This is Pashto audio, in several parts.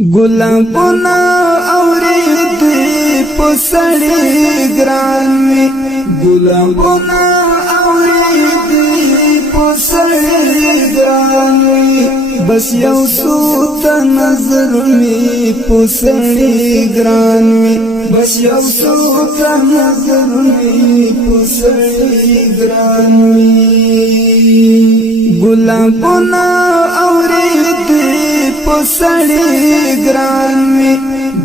ګلابونه اورېدې په سړي ګران وي ګلابونه اورېدې په سړي ګران وي بس یو څو ته نظر مې په سړي ګران وي بس یو څو ته نظر مې په سړي ګران وي ګلابونه اورېدې په سړي ګران وي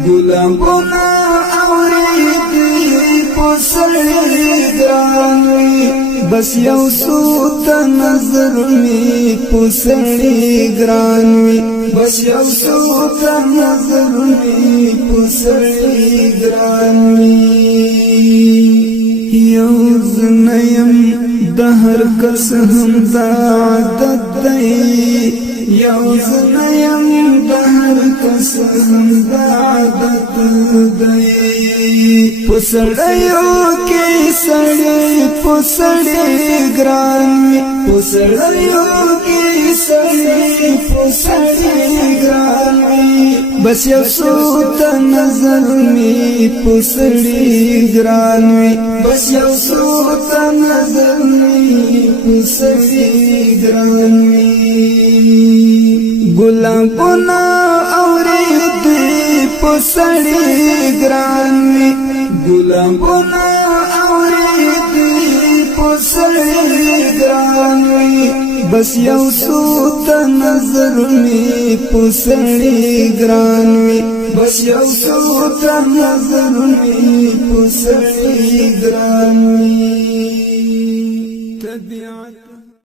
ګلابونه اورېدې په سړي ګران وي بس یو څو ته نظر مې په سړي ګران وي بس یو څو ته نظر مې په سړي ګران وي یو زنیم د هر کس هم دا عادت دی یو زنیم د هر کس هم دا عادت دی په سړیو کې سړی په سړی ګران وي په سړیو کې سړی په سړی ګران وي بس یو څو ته نظر مې په سړی ګران وي بس یو څو ته نظر مې په سړی ګران وي ګلابونه اورېدې په سړي ګران وي ګلابونه اورېدې په سړي ګران وي بس یو څو ته نظر مې په سړي ګران وي بس یو څو ته نظر مې په سړي ګران وي طبیعت